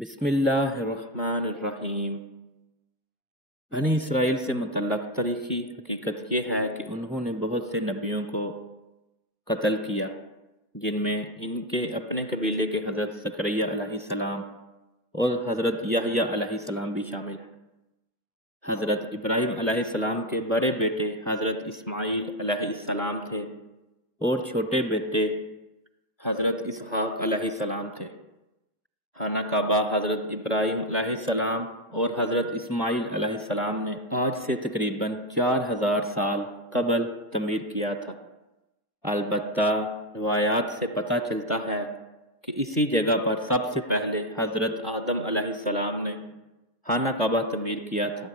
بسم اللہ الرحمن الرحیم۔ بنی اسرائیل سے متعلق تاریخی حقیقت یہ ہے کہ انہوں نے بہت سے نبیوں کو قتل کیا، جن میں ان کے اپنے قبیلے کے حضرت زکریا علیہ السلام اور حضرت یحییٰ علیہ السلام بھی شامل ہیں۔ حضرت ابراہیم علیہ السلام کے بڑے بیٹے حضرت اسماعیل علیہ السلام تھے اور چھوٹے بیٹے حضرت اسحاق علیہ السلام تھے۔ خانہ کعبہ حضرت ابراہیم علیہ السلام اور حضرت اسماعیل علیہ السلام نے آج سے تقریباً 4000 سال قبل تعمیر کیا تھا۔ البتہ روایات سے پتہ چلتا ہے کہ اسی جگہ پر سب سے پہلے حضرت آدم علیہ السلام نے خانہ کعبہ تعمیر کیا تھا۔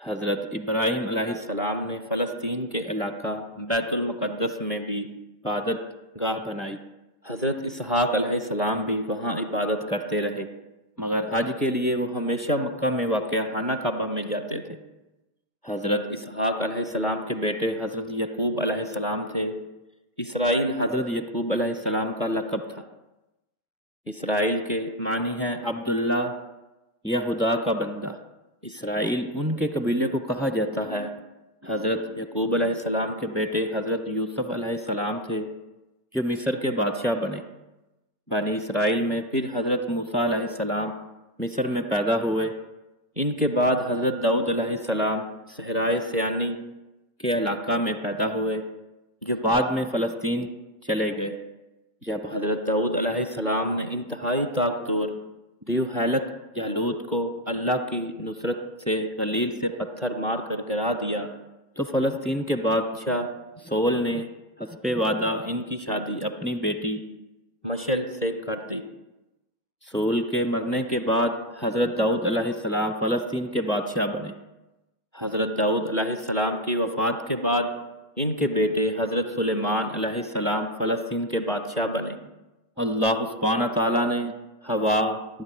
حضرت ابراہیم علیہ السلام نے فلسطین کے علاقہ بیت المقدس میں بھی عبادت گاہ بنائی۔ حضرت اسحاق علیہ السلام بھی وہاں عبادت کرتے رہے، مگر حج کے لیے وہ ہمیشہ مکہ میں واقع خانہ کعبہ میں جاتے تھے۔ حضرت اسحاق علیہ السلام کے بیٹے حضرت یعقوب علیہ السلام تھے۔ اسرائیل حضرت یعقوب علیہ السلام کا لقب تھا۔ اسرائیل کے معنی ہے عبداللہ یا خدا کا بندہ۔ اسرائیل ان کے قبیلے کو کہا جاتا ہے۔ حضرت یعقوب علیہ السلام کے بیٹے حضرت یوسف علیہ السلام تھے، جو مصر کے بادشاہ بنے۔ بنی اسرائیل میں پھر حضرت موسیٰ علیہ السلام مصر میں پیدا ہوئے۔ ان کے بعد حضرت داؤد علیہ السلام صحرائے سیانی کے علاقہ میں پیدا ہوئے، جو بعد میں فلسطین چلے گئے۔ جب حضرت داؤد علیہ السلام نے انتہائی طاقتور دیو ہیلک جالوت کو اللہ کی نصرت سے خلیل سے پتھر مار کر گرا دیا، تو فلسطین کے بادشاہ سول نے حسب وعدہ ان کی شادی اپنی بیٹی مشل سے کر دی۔ سول کے مرنے کے بعد حضرت داؤد علیہ السلام فلسطین کے بادشاہ بنے۔ حضرت داؤد علیہ السلام کی وفات کے بعد ان کے بیٹے حضرت سلیمان علیہ السلام فلسطین کے بادشاہ بنے۔ اللہ سبحانہ تعالیٰ نے ہوا،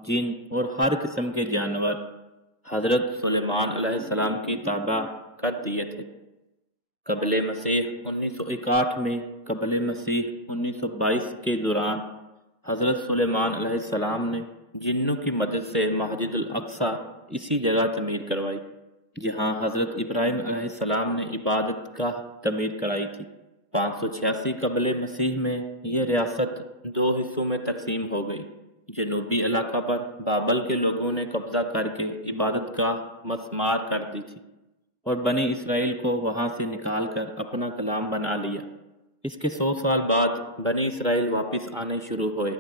جن اور ہر قسم کے جانور حضرت سلیمان علیہ السلام کی تابع کر دیے تھے۔ قبل مسیح 1961 میں قبل مسیح 1922 کے دوران حضرت سلیمان علیہ السلام نے جنوں کی مدد سے مسجد الاقصی اسی جگہ تعمیر کروائی جہاں حضرت ابراہیم علیہ السلام نے عبادت گاہ تعمیر کرائی تھی۔ 586 قبل مسیح میں یہ ریاست 2 حصوں میں تقسیم ہو گئی۔ جنوبی علاقہ پر بابل کے لوگوں نے قبضہ کر کے عبادت گاہ مسمار کر دی تھی اور بنی اسرائیل کو وہاں سے نکال کر اپنا کلام بنا لیا۔ اس کے 100 سال بعد بنی اسرائیل واپس آنے شروع ہوئے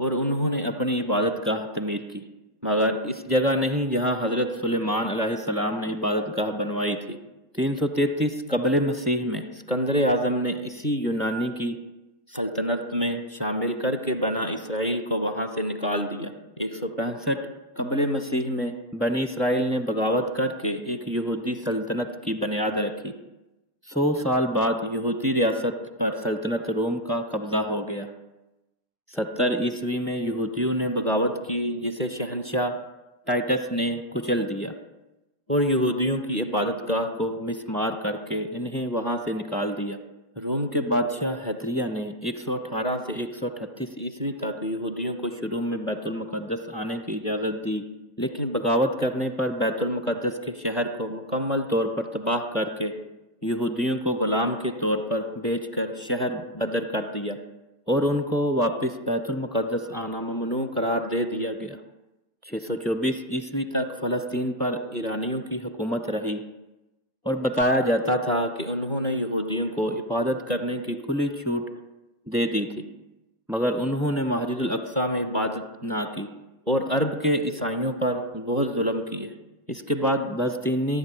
اور انہوں نے اپنی عبادت گاہ تعمیر کی، مگر اس جگہ نہیں جہاں حضرت سلیمان علیہ السلام نے عبادت گاہ بنوائی تھی۔ 333 قبل مسیح میں اسکندر اعظم نے اسی یونانی کی سلطنت میں شامل کر کے بنی اسرائیل کو وہاں سے نکال دیا۔ 165 قبل مسیح میں بنی اسرائیل نے بغاوت کر کے ایک یہودی سلطنت کی بنیاد رکھی۔ 100 سال بعد یہودی ریاست پر سلطنت روم کا قبضہ ہو گیا۔ 70 عیسوی میں یہودیوں نے بغاوت کی جسے شہنشاہ ٹائٹس نے کچل دیا اور یہودیوں کی عبادت گاہ کو مسمار کر کے انہیں وہاں سے نکال دیا۔ روم کے بادشاہ ہیتریا نے 118 سے 138 عیسوی تک یہودیوں کو شروع میں بیت المقدس آنے کی اجازت دی، لیکن بغاوت کرنے پر بیت المقدس کے شہر کو مکمل طور پر تباہ کر کے یہودیوں کو غلام کے طور پر بیچ کر شہر بدر کر دیا اور ان کو واپس بیت المقدس آنا ممنوع قرار دے دیا گیا۔ 624 عیسوی تک فلسطین پر ایرانیوں کی حکومت رہی اور بتایا جاتا تھا کہ انہوں نے یہودیوں کو عبادت کرنے کی کھلی چھوٹ دے دی تھی، مگر انہوں نے مسجد الاقصی میں عبادت نہ کی اور عرب کے عیسائیوں پر بہت ظلم کیے۔ اس کے بعد بازنطینی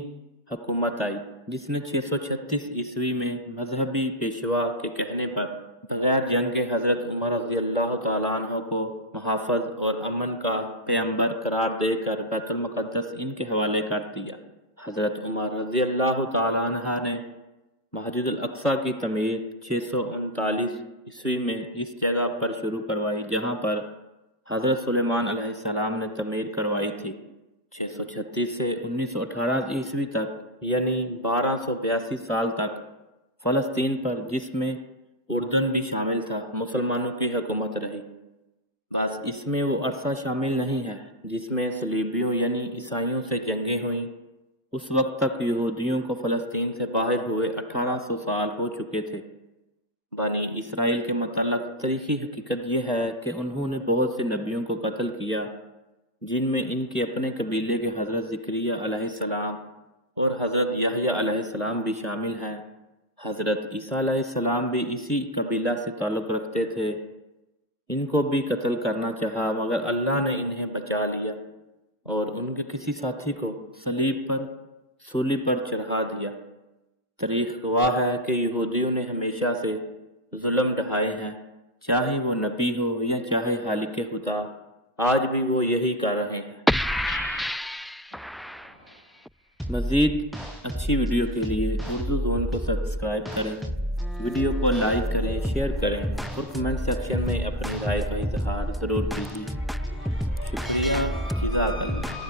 حکومت آئی، جس نے 636 عیسوی میں مذہبی پیشوا کے کہنے پر بغیر جنگ کے حضرت عمر رضی اللہ تعالیٰ عنہ کو محافظ اور امن کا پیغمبر قرار دے کر بیت المقدس ان کے حوالے کر دیا۔ حضرت عمر رضی اللہ تعالیٰ عنہ نے مسجد الاقصی کی تعمیر 639 عیسوی میں اس جگہ پر شروع کروائی جہاں پر حضرت سلیمان علیہ السلام نے تعمیر کروائی تھی۔ 636 سے 1918 عیسوی تک یعنی 1282 سال تک فلسطین پر، جس میں اردن بھی شامل تھا، مسلمانوں کی حکومت رہی۔ بس اس میں وہ عرصہ شامل نہیں ہے جس میں صلیبیوں یعنی عیسائیوں سے جنگیں ہوئیں۔ اس وقت تک یہودیوں کو فلسطین سے باہر ہوئے 1800 سال ہو چکے تھے۔ بنی اسرائیل کے متعلق تاریخی حقیقت یہ ہے کہ انہوں نے بہت سے نبیوں کو قتل کیا، جن میں ان کے اپنے قبیلے کے حضرت زکریا علیہ السلام اور حضرت یحییٰ علیہ السلام بھی شامل ہیں۔ حضرت عیسیٰ علیہ السلام بھی اسی قبیلہ سے تعلق رکھتے تھے۔ ان کو بھی قتل کرنا چاہا مگر اللہ نے انہیں بچا لیا اور ان کے کسی ساتھی کو صلیب پر چڑھا دیا۔ تاریخ گواہ ہے کہ یہودیوں نے ہمیشہ سے ظلم ڈھائے ہیں، چاہے وہ نبی ہو یا چاہے خالق خدا، آج بھی وہ یہی کر رہے ہیں۔ مزید اچھی ویڈیو کے لیے اردو زون کو سبسکرائب کریں، ویڈیو کو لائک کریں، شیئر کریں اور کمنٹ سیکشن میں اپنی رائے کا اظہار ضرور کیجیے۔ شکریہ، جزاک اللہ۔